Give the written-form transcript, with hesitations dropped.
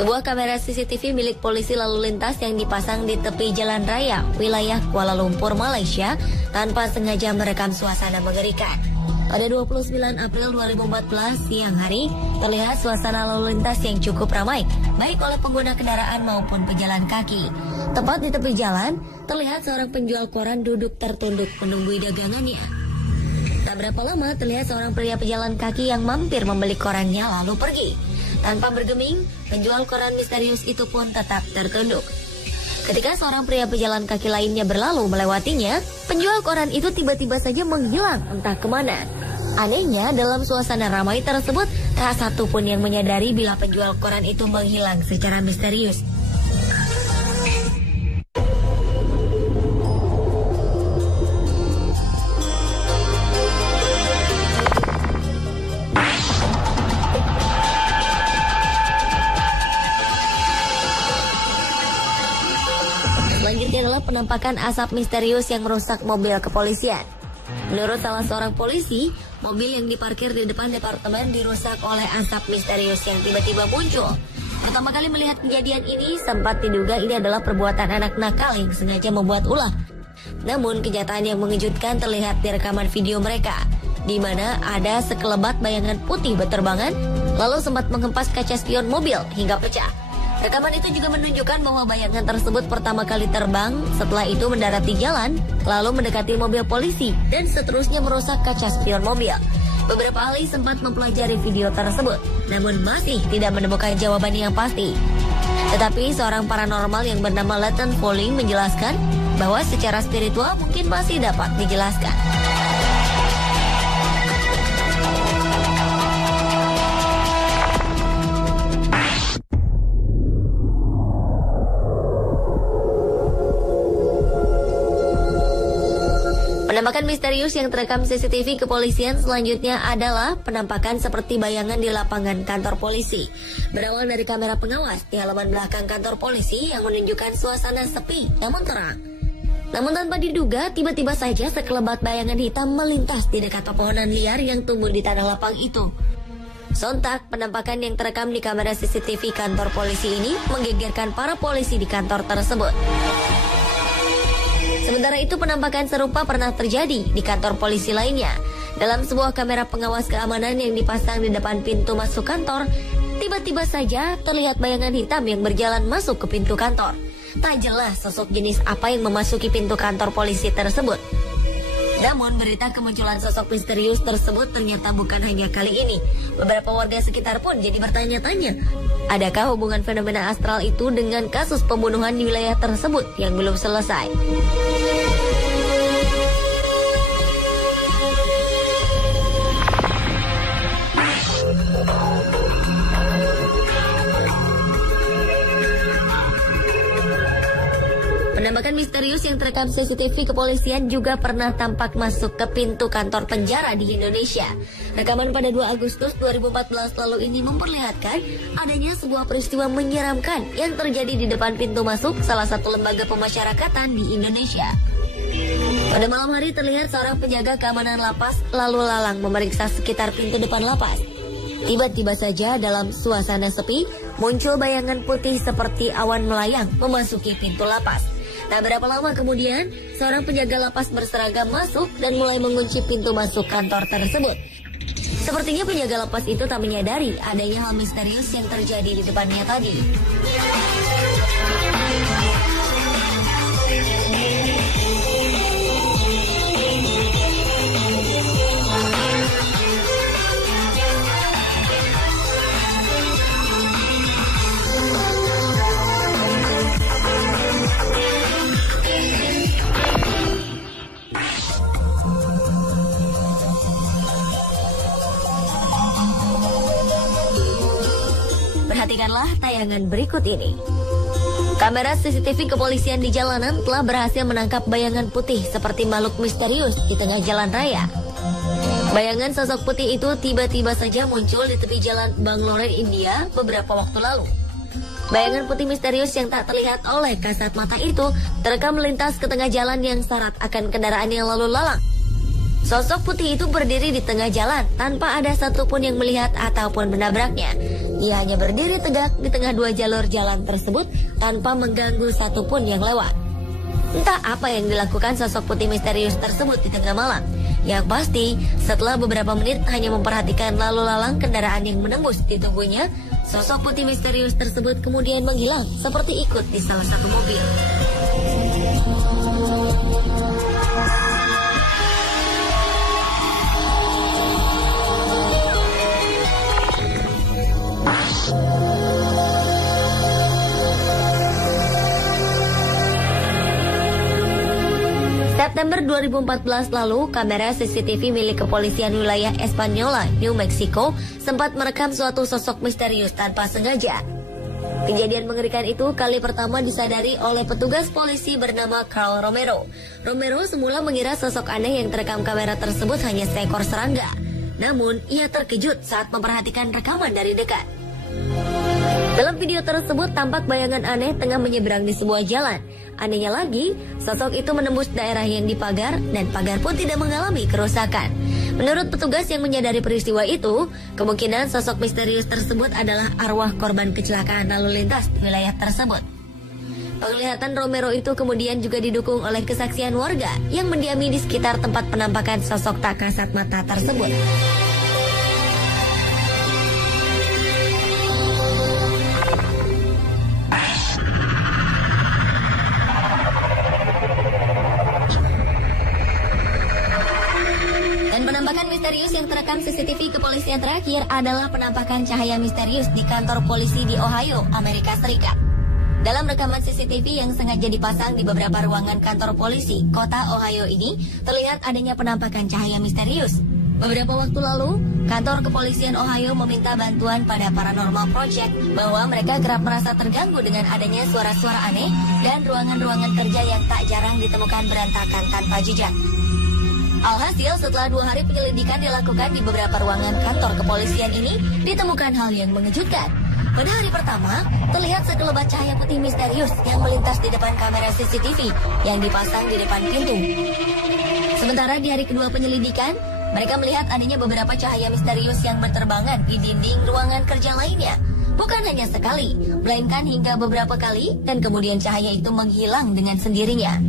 Sebuah kamera CCTV milik polisi lalu lintas yang dipasang di tepi jalan raya wilayah Kuala Lumpur, Malaysia tanpa sengaja merekam suasana mengerikan. Pada 29 April 2014 siang hari, terlihat suasana lalu lintas yang cukup ramai, baik oleh pengguna kendaraan maupun pejalan kaki. Tepat di tepi jalan, terlihat seorang penjual koran duduk tertunduk menunggu dagangannya. Tak berapa lama, terlihat seorang pria pejalan kaki yang mampir membeli korannya lalu pergi. Tanpa bergeming, penjual koran misterius itu pun tetap tertunduk. Ketika seorang pria pejalan kaki lainnya berlalu melewatinya, penjual koran itu tiba-tiba saja menghilang entah kemana. Anehnya, dalam suasana ramai tersebut, tak satu pun yang menyadari bila penjual koran itu menghilang secara misterius. Selanjutnya adalah penampakan asap misterius yang merusak mobil kepolisian. Menurut salah seorang polisi, mobil yang diparkir di depan departemen dirusak oleh asap misterius yang tiba-tiba muncul. Pertama kali melihat kejadian ini, sempat diduga ini adalah perbuatan anak nakal yang sengaja membuat ulah. Namun kenyataan yang mengejutkan terlihat di rekaman video mereka, di mana ada sekelebat bayangan putih berterbangan, lalu sempat menghempas kaca spion mobil hingga pecah. Rekaman itu juga menunjukkan bahwa bayangan tersebut pertama kali terbang, setelah itu mendarat di jalan, lalu mendekati mobil polisi, dan seterusnya merusak kaca spion mobil. Beberapa ahli sempat mempelajari video tersebut, namun masih tidak menemukan jawaban yang pasti. Tetapi seorang paranormal yang bernama Leighton Foley menjelaskan bahwa secara spiritual mungkin masih dapat dijelaskan. Penampakan misterius yang terekam CCTV kepolisian selanjutnya adalah penampakan seperti bayangan di lapangan kantor polisi. Berawal dari kamera pengawas di halaman belakang kantor polisi yang menunjukkan suasana sepi namun terang. Namun tanpa diduga, tiba-tiba saja sekelebat bayangan hitam melintas di dekat pepohonan liar yang tumbuh di tanah lapang itu. Sontak, penampakan yang terekam di kamera CCTV kantor polisi ini menggegerkan para polisi di kantor tersebut. Sementara itu, penampakan serupa pernah terjadi di kantor polisi lainnya. Dalam sebuah kamera pengawas keamanan yang dipasang di depan pintu masuk kantor, tiba-tiba saja terlihat bayangan hitam yang berjalan masuk ke pintu kantor. Tak jelas sosok jenis apa yang memasuki pintu kantor polisi tersebut. Namun, berita kemunculan sosok misterius tersebut ternyata bukan hanya kali ini. Beberapa warga sekitar pun jadi bertanya-tanya, adakah hubungan fenomena astral itu dengan kasus pembunuhan di wilayah tersebut yang belum selesai? Penampakan misterius yang terekam CCTV kepolisian juga pernah tampak masuk ke pintu kantor penjara di Indonesia. Rekaman pada 2 Agustus 2014 lalu ini memperlihatkan adanya sebuah peristiwa menyeramkan yang terjadi di depan pintu masuk salah satu lembaga pemasyarakatan di Indonesia. Pada malam hari terlihat seorang penjaga keamanan lapas lalu lalang memeriksa sekitar pintu depan lapas. Tiba-tiba saja dalam suasana sepi, muncul bayangan putih seperti awan melayang memasuki pintu lapas. Tak berapa lama kemudian, seorang penjaga lapas berseragam masuk dan mulai mengunci pintu masuk kantor tersebut. Sepertinya penjaga lapas itu tak menyadari adanya hal misterius yang terjadi di depannya tadi. Perhatikanlah tayangan berikut ini. Kamera CCTV kepolisian di jalanan telah berhasil menangkap bayangan putih seperti makhluk misterius di tengah jalan raya. Bayangan sosok putih itu tiba-tiba saja muncul di tepi jalan Bangalore, India beberapa waktu lalu. Bayangan putih misterius yang tak terlihat oleh kasat mata itu terekam melintas ke tengah jalan yang syarat akan kendaraan yang lalu lalang. Sosok putih itu berdiri di tengah jalan tanpa ada satupun yang melihat ataupun menabraknya. Ia hanya berdiri tegak di tengah dua jalur jalan tersebut tanpa mengganggu satupun yang lewat. Entah apa yang dilakukan sosok putih misterius tersebut di tengah malam. Yang pasti, setelah beberapa menit hanya memperhatikan lalu lalang kendaraan yang menembus di tubuhnya, sosok putih misterius tersebut kemudian menghilang seperti ikut di salah satu mobil. September 2014 lalu, kamera CCTV milik kepolisian wilayah Espanola, New Mexico, sempat merekam suatu sosok misterius tanpa sengaja. Kejadian mengerikan itu kali pertama disadari oleh petugas polisi bernama Carl Romero. Romero semula mengira sosok aneh yang terekam kamera tersebut hanya seekor serangga. Namun, ia terkejut saat memperhatikan rekaman dari dekat. Dalam video tersebut tampak bayangan aneh tengah menyeberang di sebuah jalan. Anehnya lagi, sosok itu menembus daerah yang dipagar dan pagar pun tidak mengalami kerusakan. Menurut petugas yang menyadari peristiwa itu, kemungkinan sosok misterius tersebut adalah arwah korban kecelakaan lalu lintas di wilayah tersebut. Penglihatan Romero itu kemudian juga didukung oleh kesaksian warga yang mendiami di sekitar tempat penampakan sosok tak kasat mata tersebut. Penampakan misterius yang terekam CCTV kepolisian terakhir adalah penampakan cahaya misterius di kantor polisi di Ohio, Amerika Serikat. Dalam rekaman CCTV yang sengaja dipasang di beberapa ruangan kantor polisi kota Ohio ini, terlihat adanya penampakan cahaya misterius. Beberapa waktu lalu, kantor kepolisian Ohio meminta bantuan pada Paranormal Project bahwa mereka kerap merasa terganggu dengan adanya suara-suara aneh dan ruangan-ruangan kerja yang tak jarang ditemukan berantakan tanpa jejak. Alhasil, setelah 2 hari penyelidikan dilakukan di beberapa ruangan kantor kepolisian ini, ditemukan hal yang mengejutkan. Pada hari pertama, terlihat sekelebat cahaya putih misterius yang melintas di depan kamera CCTV yang dipasang di depan pintu. Sementara di hari kedua penyelidikan, mereka melihat adanya beberapa cahaya misterius yang berterbangan di dinding ruangan kerja lainnya. Bukan hanya sekali, melainkan hingga beberapa kali, dan kemudian cahaya itu menghilang dengan sendirinya.